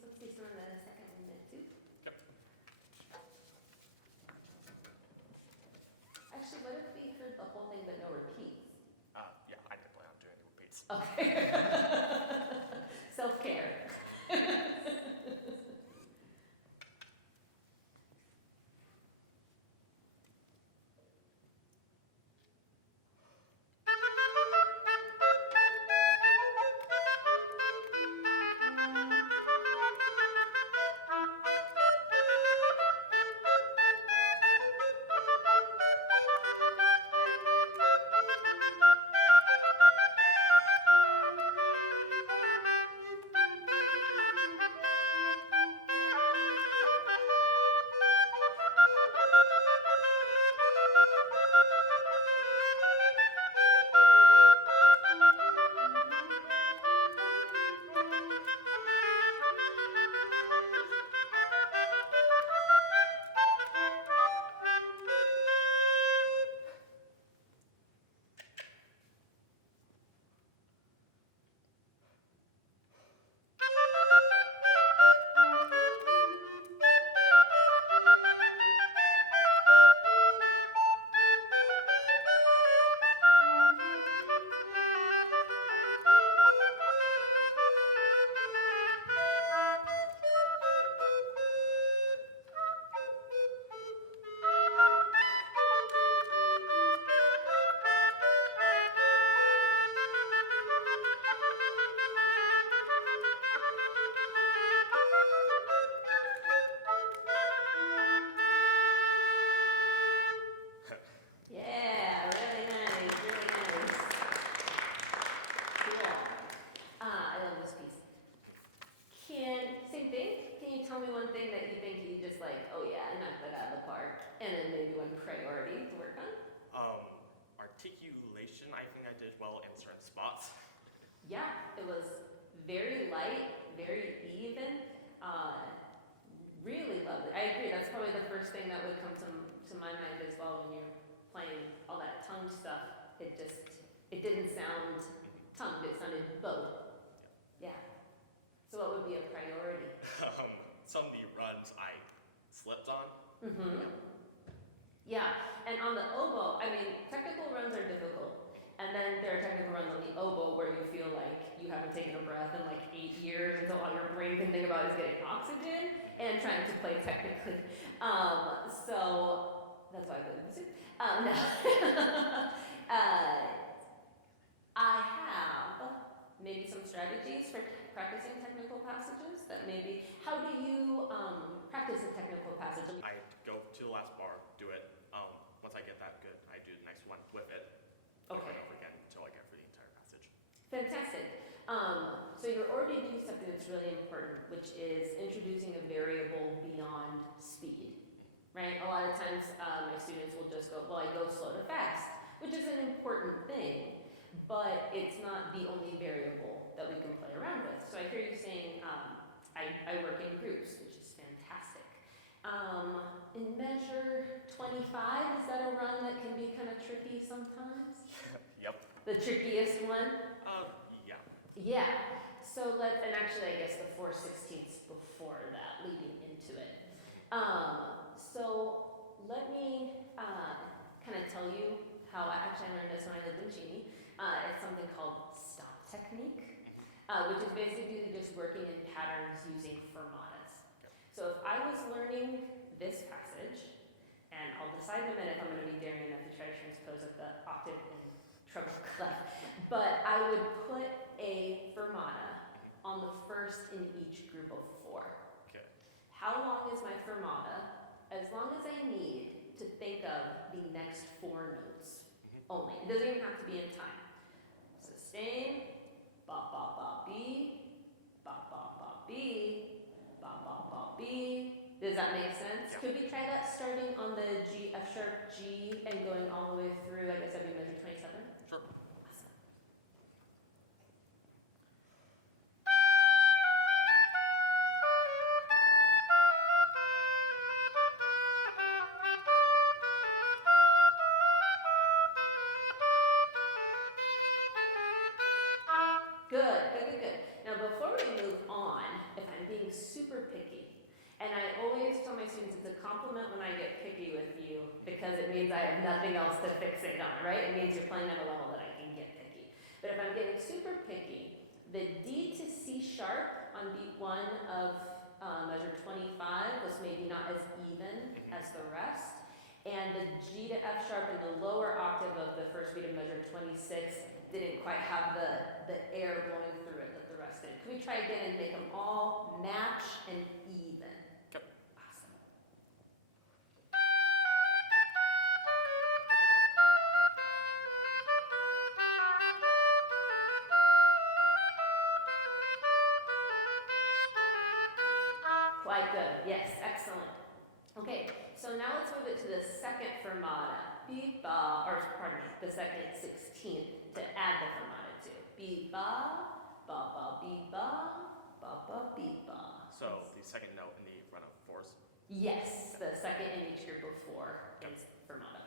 let's see some of the second movement too. Yep. Actually, what if we heard the whole thing but no repeats? Yeah, I didn't plan on doing any repeats. Okay. Self-care. Yeah, really nice, really nice. Cool. I love this piece. Same thing, can you tell me one thing that you think you just like, oh yeah, I knocked that out of the park, and then maybe one priority to work on? Articulation, I think I did well in certain spots. Yeah, it was very light, very even. Really lovely. I agree, that's probably the first thing that would come to my mind as well when you're playing all that tongue stuff. It didn't sound tongued, it sounded bowed. Yeah. So what would be a priority? Some of the runs I slipped on. Mm-hmm. Yeah, and on the oboe, I mean, technical runs are difficult. And then there are technical runs on the oboe where you feel like you haven't taken a breath in like 8 years, and so all your brain can think about is getting oxygen and trying to play technically. So that's why I played music. No. I have maybe some strategies for practicing technical passages that maybe, how do you practice a technical passage? I go to the last bar, do it. Once I get that good, I do the next one with it. Over and over again until I get through the entire passage. Fantastic. So you're already doing something that's really important, which is introducing a variable beyond speed, right? A lot of times my students will just go, well, I go slow to fast, which is an important thing, but it's not the only variable that we can play around with. So I hear you saying I work in groups, which is fantastic. In measure 25, is that a run that can be kind of tricky sometimes? Yep. The trickiest one? Yeah. Yeah. So and actually I guess the 4/16ths before that, leading into it. So let me kind of tell you how I learned this when I lived in Genie. It's something called stop technique, which is basically just working in patterns using fermatas. So if I was learning this passage, and I'll decide in a minute if I'm going to be daring enough to try to transpose it the octave in treble clef, but I would put a fermata on the first in each group of 4. Okay. How long is my fermata? As long as I need to think of the next 4 notes only. It doesn't even have to be in time. Sustain, ba ba ba B, ba ba ba B, ba ba ba B. Does that make sense? Yeah. Could we try that starting on the G, F sharp G, and going all the way through, I guess that'd be measure 27? Sure. Awesome. Good. Now before we move on, if I I'm being super picky. And I always tell my students it's a compliment when I get picky with you because it means I have nothing else to fixate on, right? It means you're playing at a level that I can get picky. But if I'm getting super picky, the D to C sharp on beat 1 of measure 25 was maybe not as even as the rest. And the G to F sharp in the lower octave of the first beat of measure 26 didn't quite have the air blowing through it that the rest did. Can we try again and make them all match and even? Yep. Awesome. Quite good. Yes, excellent. Okay, so now let's move it to the second fermata. Beep ba, or pardon me, the second 16th to add the fermata to. Beep ba, ba ba beep ba, ba ba beep ba. So the second note in the run of 4s. Yes, the second in each group of 4 is fermata.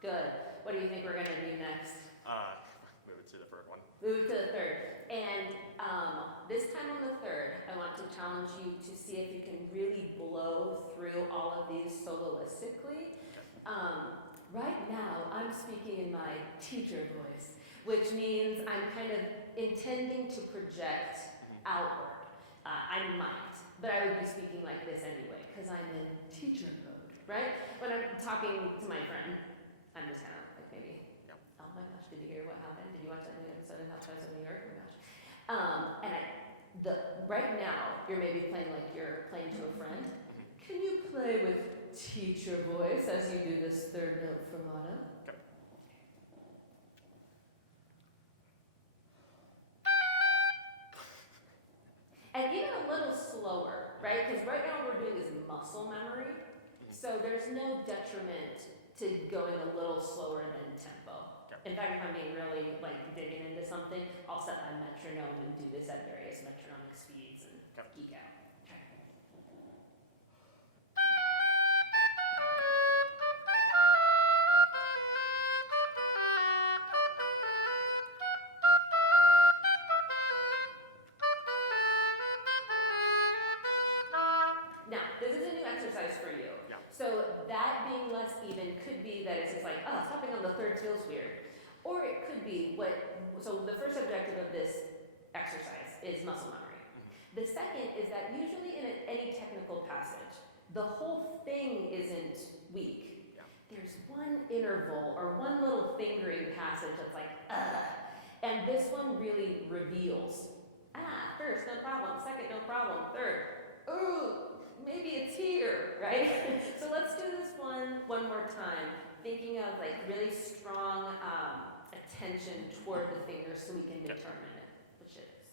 Good. What do you think we're going to do next? Move it to the third one. Move to the third. And this time on the third, I want to challenge you to see if you can really blow through all of these soloistically. Right now, I'm speaking in my teacher voice, which means I'm kind of intending to project outward. I might, but I would be speaking like this anyway, because I'm in teacher mode, right? When I'm talking to my friend, I'm just kind of like maybe, Yep. Oh my gosh, did you hear what happened? Did you watch that new episode of Housewives of New York? Oh my gosh. And right now, you're maybe playing like you're playing to a friend. Can you play with teacher voice as you do this third note fermata? Okay. And even a little slower, right? Because right now what we're doing is muscle memory. So there's no detriment to going a little slower than tempo. In fact, if I'm being really like digging into something, I'll set my metronome and do this at various metronomic speeds and geek out. Okay. Now, this is a new exercise for you. Yeah. So that being less even could be that it's just like, oh, stopping on the third feels weird. Or it could be so the first objective of this exercise is muscle memory. The second is that usually in any technical passage, the whole thing isn't weak. Yeah. There's one interval or one little fingering passage that's like, and this one really reveals, first, no problem, second, no problem, third, ooh, maybe it's here, right? So let's do this one more time, thinking of like really strong attention toward the fingers so we can determine it, which it is.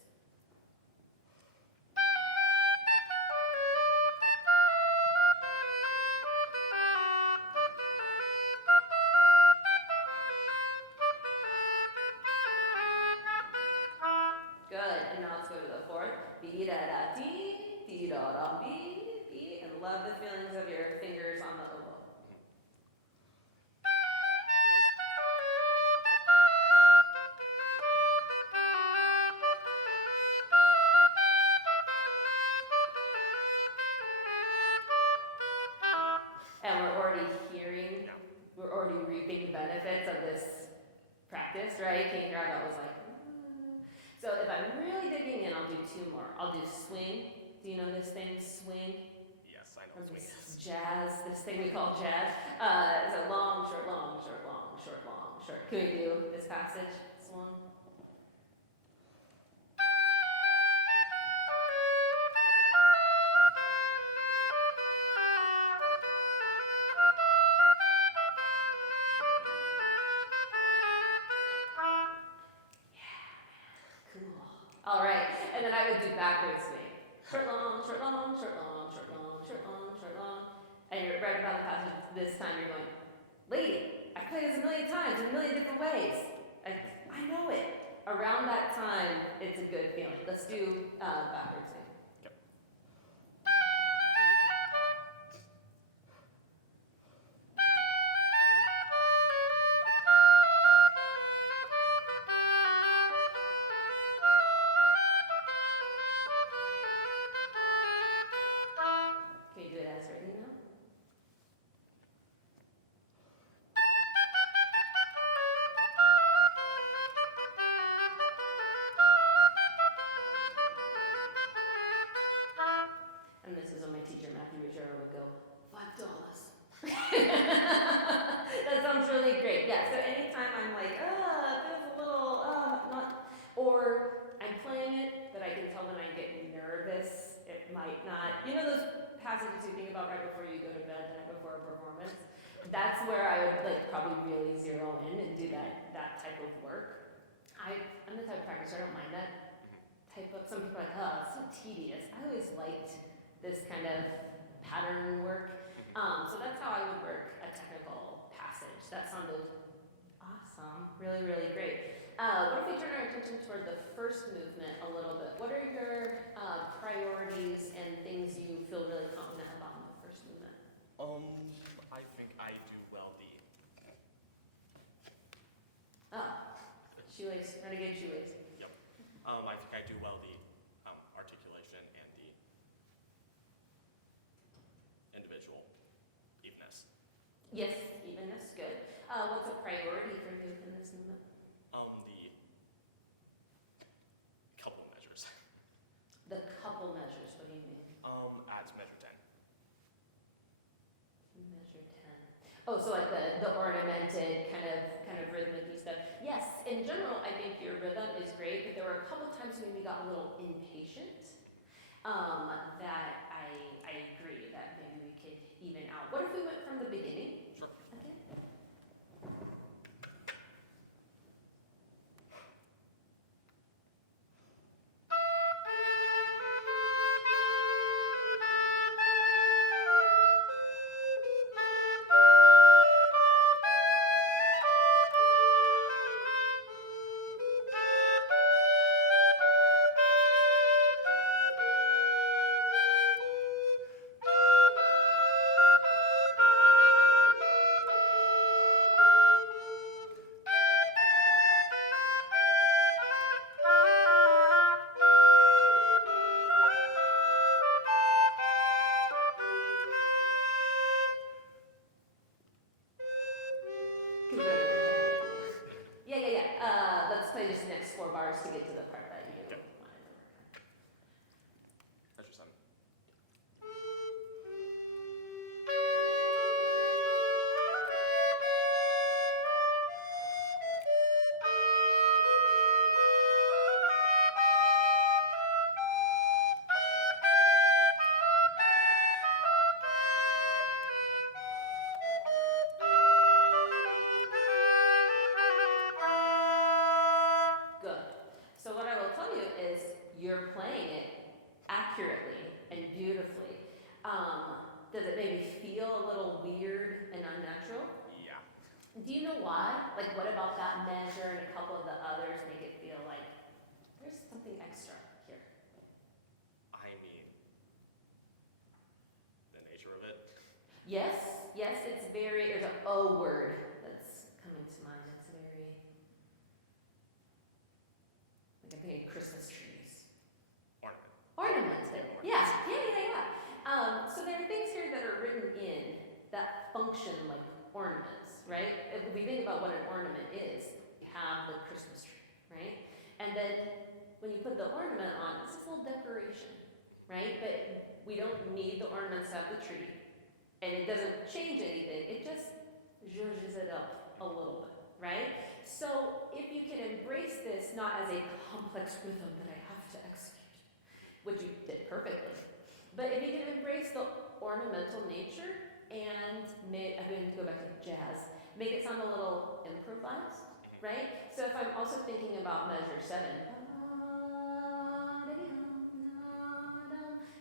Good, and now let's go to the fourth. Be-da-da-dee, dee-da-da-bee, and love the feelings of your fingers on the oboe. And we're already reaping the benefits of this practice, right? Can you hear how that was like, So if I'm really digging in, I'll do 2 more. I'll do swing. Do you know this thing, swing? Yes, I know swing is. Jazz, this thing we call jazz. So long, short, long, short, long, short, long, short. Can we do this passage? This one? All right, and then I would do backwards swing. Short, long, short, long, short, long, short, long, short, long, short, long. And you're right about the passage this time you're going, lady, I played this a million times in a million different ways. I know it. Around that time, it's a good feeling. Let's do backwards swing. Yep. might not, you know those passages you think about right before you go to bed, the night before a performance? That's where I would like probably really zero in and do that type of work. I'm the type of practitioner, I don't mind that type of, some people are like, oh, it's so tedious. I always liked this kind of pattern work. So that's how I would work a technical passage. That sounded awesome, really, really great. What if we turn our attention toward the first movement a little bit? What are your priorities and things you feel really confident about in the first movement? I think I do well the Shoelace, renegade shoelace. Yep. I think I do well the articulation and the individual evenness. Yes, evenness, good. What's a priority for you in this movement? The couple measures. The couple measures, what do you mean? Adds measure 10. Measure 10. Oh, so like the ornamented kind of rhythmic stuff. Yes, in general, I think your rhythm is great, but there were a couple times when we got a little impatient. That I agree that maybe we could even out. What if we went from the beginning? Sure. Okay. Let's play just the next 4 bars to get to the part that you wanted to work on. Measure 7. Good. So what I will tell you is you're playing it accurately and beautifully. Does it maybe feel a little weird and unnatural? Yeah. Do you know why? Like what about that measure and a couple of the others make it feel like there's something extra here? I mean, the nature of it. Yes, it's very, there's an O word that's coming to mind. It's very, like I'm thinking Christmas trees. Ornamented. Yeah. So there are things here that are written in that function like ornaments, right? If we think about what an ornament is, you have the Christmas tree, right? And then when you put the ornament on, it's just a little decoration, right? But we don't need the ornaments to have the tree. And it doesn't change anything, it just zhuzhes it up a little bit, right? So if you can embrace this not as a complex rhythm that I have to execute, which you did perfectly, but if you can embrace the ornamental nature and I'm going to go back to jazz, make it sound a little improvised, right? So if I'm also thinking about measure 7,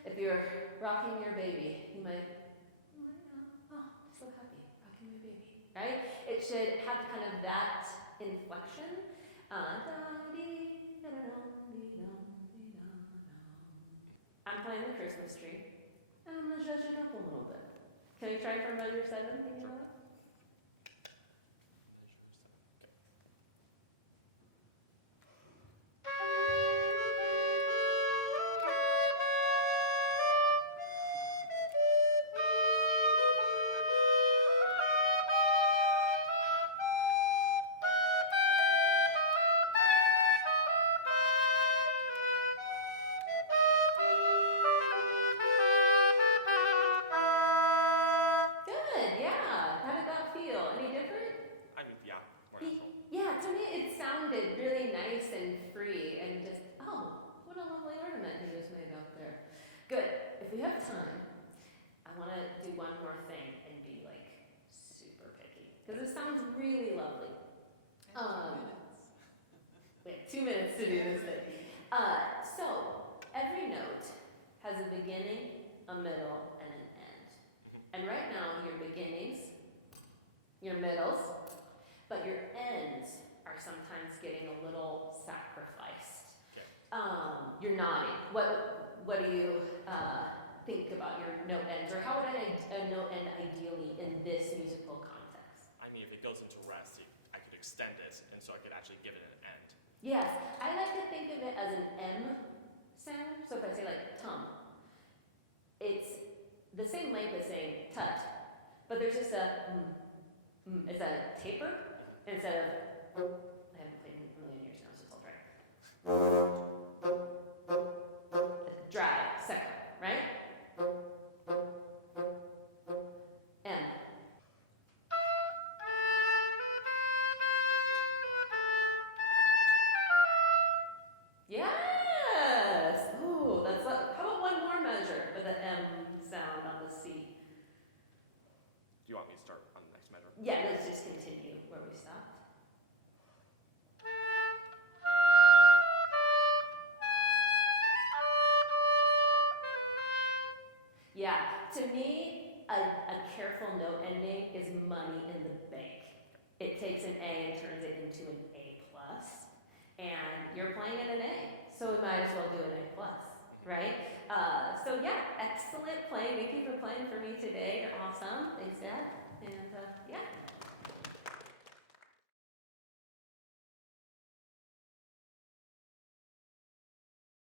if you're rocking your baby, you might, so happy, rocking my baby, right? It should have kind of that inflection. I'm playing the Christmas tree, and I'm gonna zhuzh it up a little bit. Can we try for measure 7? Thinking about it? Good, yeah. That we have time, I want to do one more thing and be like super picky because it sounds really lovely. We have 2 minutes to do this thing. So every note has a beginning, a middle, and an end. And right now, your beginnings, your middles, but your ends are sometimes getting a little sacrificed. Okay. You're nodding. What do you think about your note ends, or how would a note end ideally in this musical context? I mean, if it goes into rest, I could extend it, and so I could actually give it an end. Yes, I like to think of it as an M sound. So if I say like tum, it's the same length as saying tut, but there's just a it's a taper instead of. I haven't played in a million years now, so I'll try. Dry, second, right? M. Yes! Ooh, that's how about one more measure with the M sound on the C? Do you want me to start on the next measure? Yeah, let's just continue where we stopped. Yeah, to me, a careful note ending is money in the bank. It takes an A and turns it into an A+, and you're playing at an A, so we might as well do an A+, right? So yeah, excellent playing. Thank you for playing for me today. You're awesome.